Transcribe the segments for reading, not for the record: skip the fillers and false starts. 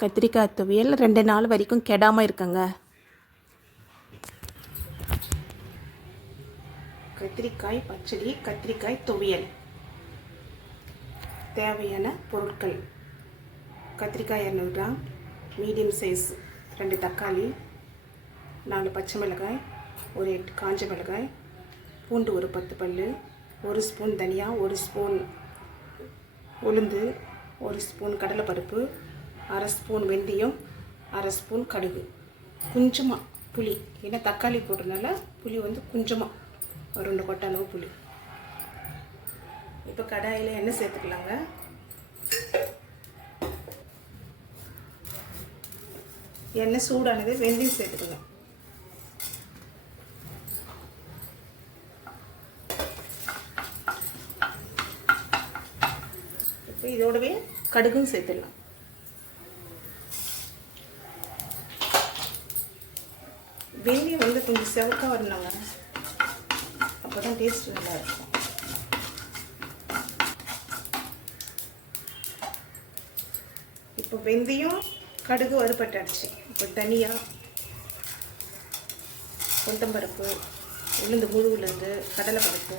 கத்திரிக்காய் துவையல் 2 நாள் வரைக்கும் கெடாமல் இருக்குங்க. கத்திரிக்காய் பச்சடி, கத்திரிக்காய் துவையல். தேவையான பொருட்கள்: கத்திரிக்காய் 200 கிராம், மீடியம் சைஸ் 2 தக்காளி, 4 பச்சை மிளகாய், ஒரு 8 காஞ்ச மிளகாய், பூண்டு ஒரு 10 பல், 1 ஸ்பூன் தனியா, 1 ஸ்பூன் உளுந்து, 1 ஸ்பூன் கடலைப்பருப்பு, 1/2 ஸ்பூன் வெந்தயம், 1/2 ஸ்பூன் கடுகு, கொஞ்சமாக புளி. ஏன்னா தக்காளி போடுறதுனால புளி கொஞ்சமாக ஒரு 2 கொட்டை அளவு புளி. இப்போ கடாயில் எண்ணெய் சேர்த்துக்கலாங்க. எண்ணெய் சூடானது, வெந்தயம் சேர்த்துக்கலாம். இப்போ இதோடவே கடுகும் சேர்த்துடலாம். வெந்தயம் கொஞ்சம் செவக்காக வரணுங்க, அப்போ தான் டேஸ்ட் நல்லா இருக்கும். இப்போ வெந்தயம் கடுகு வறுபட்டாச்சு. இப்போ தனியா, கொத்தம்பருப்பு, உளுந்து, முழு உளுந்து, கடலைப்பருப்பு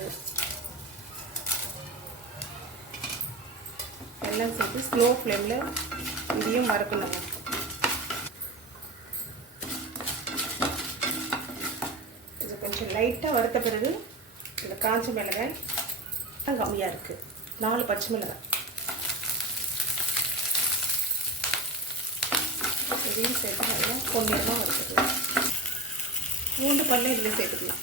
எல்லாம் சேர்த்து ஸ்லோ ஃப்ளேமில் இதையும் வறுக்கணுங்க. இது கொஞ்சம் லைட்டாக வறுத்த பிறகு இந்த காஞ்ச மிளகாய் கம்மியாக இருக்குது, 4 பச்சை மிளகாய் இதையும் சேர்த்து நல்லா கொஞ்சமாக வறுத்துக்கலாம். பூண்டு பல்ல இதில் சேர்த்துக்கலாம்.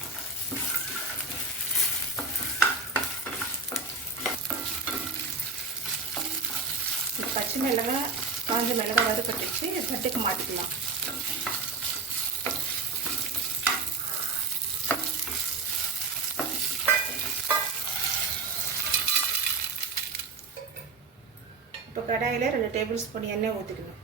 இந்த பச்சை மிளகாய் காஞ்ச மிளகாய் வறுப்பட்டுச்சு, தட்டுக்கு மாட்டிக்கலாம். இப்போ கடாயில் 2 டேபிள் ஸ்பூன் எண்ணெய் ஊற்றிக்கணும்.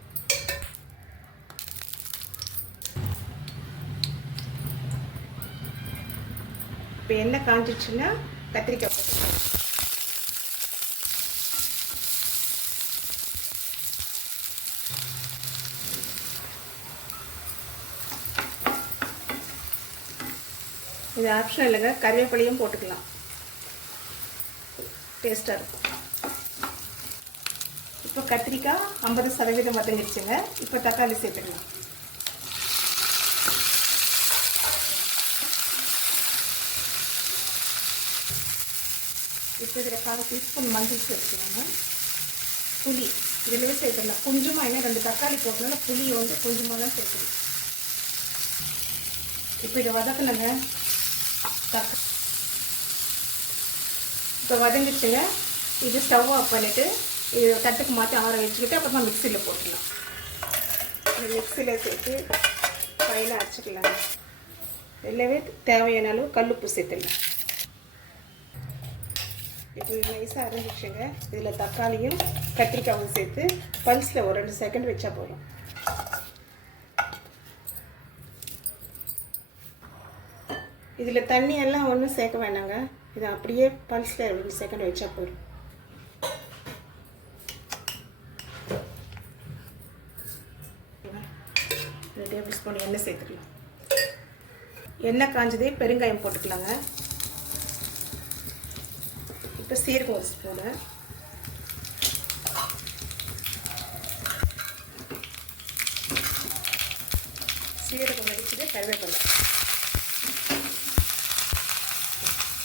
இப்போ எண்ணெய் காஞ்சிடுச்சுன்னா கத்திரிக்காய் போட்டுக்கலாம். இது ஆப்ஷனல் இல்லைங்க, கறிவேப்பிலையும் போட்டுக்கலாம், டேஸ்ட்டாக இருக்கும். இப்போ கத்திரிக்காய் 50% வதங்கிடுச்சுங்க. இப்போ தக்காளி சேர்த்துக்கலாம். இப்போ இதில் 1/4 டீஸ்பூன் மஞ்சள் சேர்த்துக்கலாங்க. புளி இதில் சேர்த்துக்கலாம் கொஞ்சமாக, ஏன்னா 2 தக்காளி போட்டனால புளி கொஞ்சமாக தான் சேர்த்துக்கலாம். இப்போ இதை வதக்கணுங்க. இப்போ வதங்கிடுச்சுங்க. இது ஸ்டவ் ஆஃப் பண்ணிவிட்டு இது தட்டுக்கு மாற்றி ஆற வச்சுக்கிட்டு அப்புறமா மிக்சியில் போட்டுடலாம். மிக்சியில் சேர்த்து ஃபைனாக அரைச்சிக்கலாங்க. எல்லாமே தேவையான அளவு கல்லுப்பு சேர்த்துடலாம். இப்போ நைஸாக அரைஞ்சிடுச்சுங்க. இதில் தக்காளியும் கத்திரிக்காயும் சேர்த்து பல்ஸில் ஒரு 2 செகண்ட் வச்சா போதும். இதில் தண்ணி எல்லாம் ஒன்றும் சேர்க்க வேண்டாங்க, இது அப்படியே பல்ஸில் 2 செகண்ட் வச்சா போதும். டேபிள் ஸ்பூன் எண்ணெய் சேர்த்துக்கலாம். எண்ணெய் காஞ்சதே பெருங்காயம் போட்டுக்கலாங்க. இப்போ சீரகம் 1 ஸ்பூனு, சீரகம் வடிச்சுட்டு கருவேப்பிலை,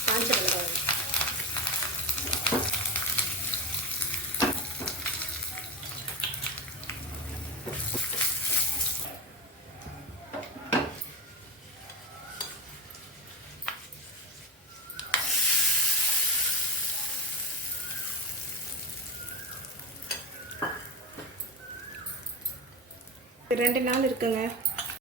காஞ்ச மிளகாய், இது 2 நாள் இருக்குங்க.